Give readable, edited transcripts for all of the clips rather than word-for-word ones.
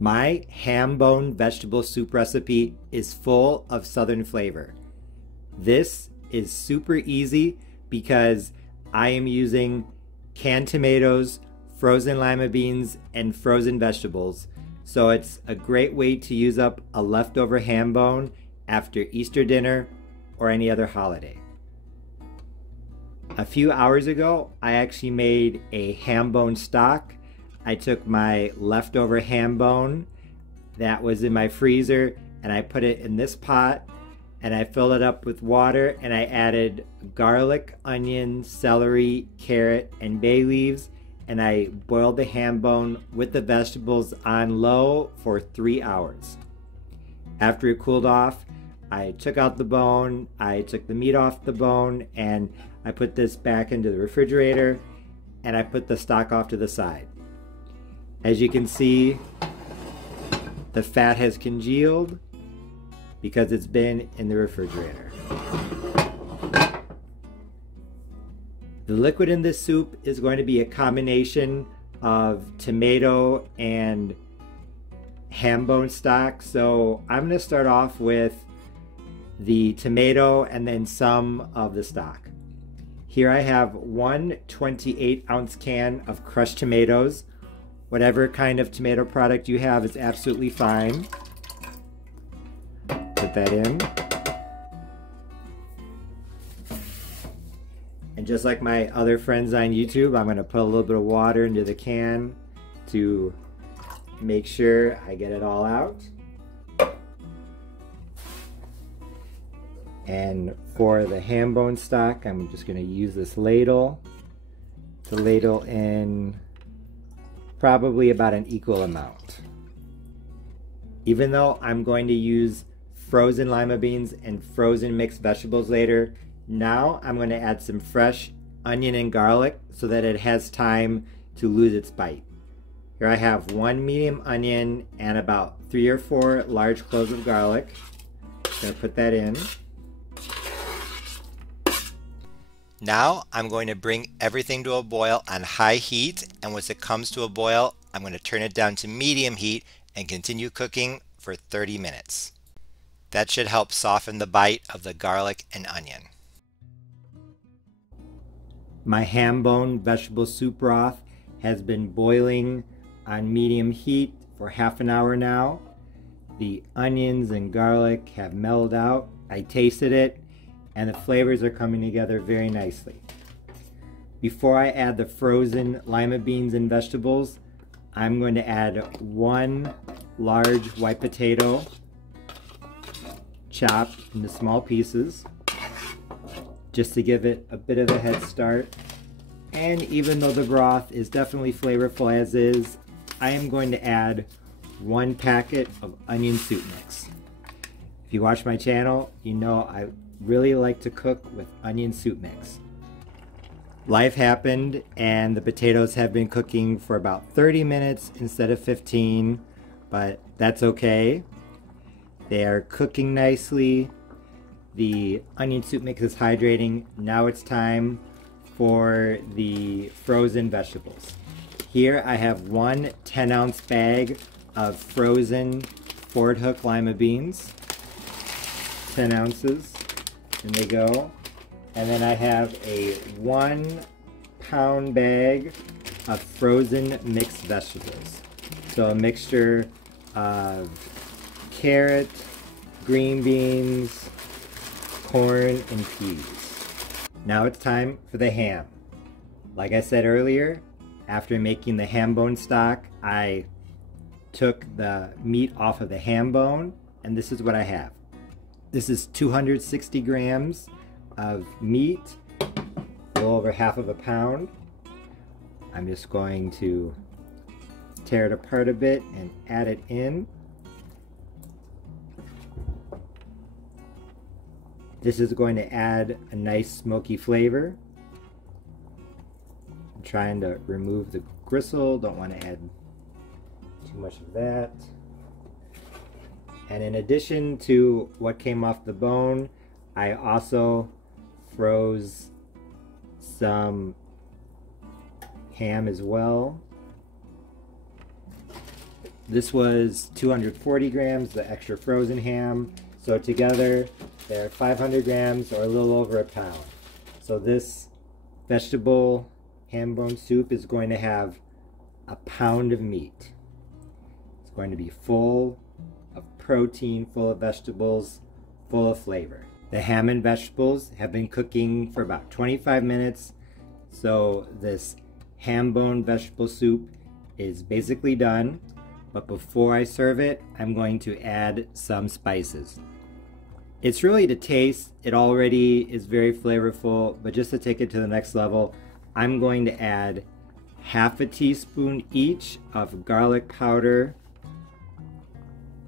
My ham bone vegetable soup recipe is full of southern flavor. This is super easy because I am using canned tomatoes, frozen lima beans, and frozen vegetables. So it's a great way to use up a leftover ham bone after Easter dinner or any other holiday. A few hours ago, I actually made a ham bone stock. I took my leftover ham bone that was in my freezer and I put it in this pot and I filled it up with water and I added garlic, onion, celery, carrot, and bay leaves, and I boiled the ham bone with the vegetables on low for 3 hours. After it cooled off, I took out the bone, I took the meat off the bone, and I put this back into the refrigerator and I put the stock off to the side. As you can see, the fat has congealed because it's been in the refrigerator. The liquid in this soup is going to be a combination of tomato and ham bone stock. So I'm going to start off with the tomato and then some of the stock. Here I have one 28-ounce can of crushed tomatoes. Whatever kind of tomato product you have is absolutely fine. Put that in. And just like my other friends on YouTube, I'm going to put a little bit of water into the can to make sure I get it all out. And for the ham bone stock, I'm just going to use this ladle to ladle in probably about an equal amount. Even though I'm going to use frozen lima beans and frozen mixed vegetables later, now I'm going to add some fresh onion and garlic so that it has time to lose its bite. Here I have one medium onion and about 3 or 4 large cloves of garlic. I'm going to put that in. Now I'm going to bring everything to a boil on high heat, and once it comes to a boil, I'm going to turn it down to medium heat and continue cooking for 30 minutes. That should help soften the bite of the garlic and onion. My ham bone vegetable soup broth has been boiling on medium heat for half an hour now. The onions and garlic have mellowed out. I tasted it, and the flavors are coming together very nicely. Before I add the frozen lima beans and vegetables, I'm going to add one large white potato chopped into small pieces just to give it a bit of a head start. And even though the broth is definitely flavorful as is, I am going to add 1 packet of onion soup mix. If you watch my channel, you know I really like to cook with onion soup mix. Life happened and the potatoes have been cooking for about 30 minutes instead of 15, but that's okay. They are cooking nicely. The onion soup mix is hydrating. Now it's time for the frozen vegetables. Here I have one 10-ounce bag of frozen Ford Hook lima beans. 10 ounces. In they go. And then I have a 1-pound bag of frozen mixed vegetables. So a mixture of carrot, green beans, corn, and peas. Now it's time for the ham. Like I said earlier, after making the ham bone stock, I took the meat off of the ham bone, and this is what I have. This is 260 grams of meat, a little over half of a pound. I'm just going to tear it apart a bit and add it in. This is going to add a nice smoky flavor. I'm trying to remove the gristle, don't want to add too much of that. And in addition to what came off the bone, I also froze some ham as well. This was 240 grams, the extra frozen ham. So together, they're 500 grams or a little over a pound. So this vegetable ham bone soup is going to have a pound of meat. It's going to be full of protein, full of vegetables, full of flavor. The ham and vegetables have been cooking for about 25 minutes. So this ham bone vegetable soup is basically done. But before I serve it, I'm going to add some spices. It's really to taste. It already is very flavorful, but just to take it to the next level, I'm going to add half a teaspoon each of garlic powder,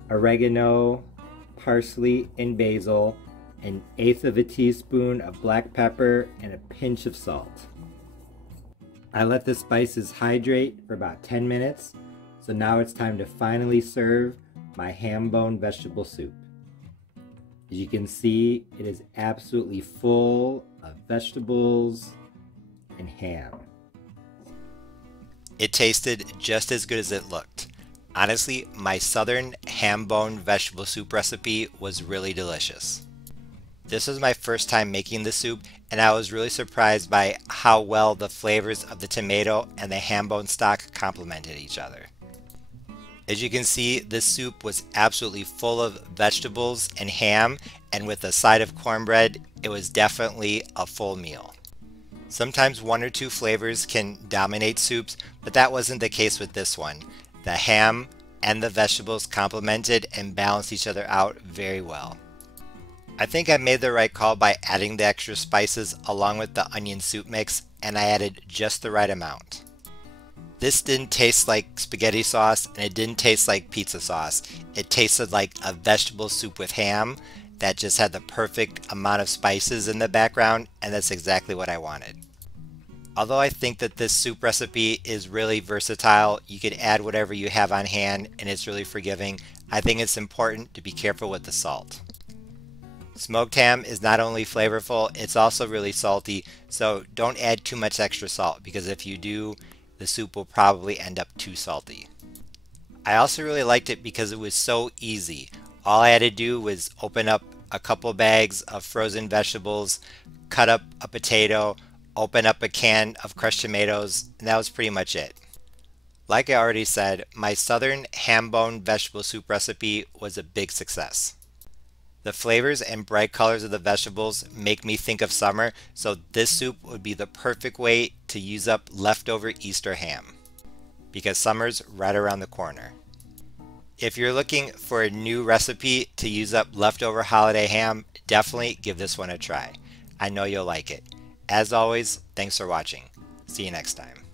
oregano, parsley, and basil, an eighth of a teaspoon of black pepper, and a pinch of salt. I let the spices hydrate for about 10 minutes. So now it's time to finally serve my ham bone vegetable soup. As you can see, it is absolutely full of vegetables and ham. It tasted just as good as it looked. Honestly, my southern ham bone vegetable soup recipe was really delicious. This was my first time making the soup, and I was really surprised by how well the flavors of the tomato and the ham bone stock complemented each other. As you can see, this soup was absolutely full of vegetables and ham, and with a side of cornbread, it was definitely a full meal. Sometimes one or two flavors can dominate soups, but that wasn't the case with this one. The ham and the vegetables complemented and balanced each other out very well. I think I made the right call by adding the extra spices along with the onion soup mix, and I added just the right amount. This didn't taste like spaghetti sauce, and it didn't taste like pizza sauce. It tasted like a vegetable soup with ham that just had the perfect amount of spices in the background, and that's exactly what I wanted. Although I think that this soup recipe is really versatile, you could add whatever you have on hand and it's really forgiving. I think it's important to be careful with the salt. Smoked ham is not only flavorful, it's also really salty, so don't add too much extra salt, because if you do, the soup will probably end up too salty. I also really liked it because it was so easy. All I had to do was open up a couple bags of frozen vegetables, cut up a potato, open up a can of crushed tomatoes, and that was pretty much it. Like I already said, my southern ham bone vegetable soup recipe was a big success. The flavors and bright colors of the vegetables make me think of summer, so this soup would be the perfect way to use up leftover Easter ham, because summer's right around the corner. If you're looking for a new recipe to use up leftover holiday ham, definitely give this one a try. I know you'll like it. As always, thanks for watching. See you next time.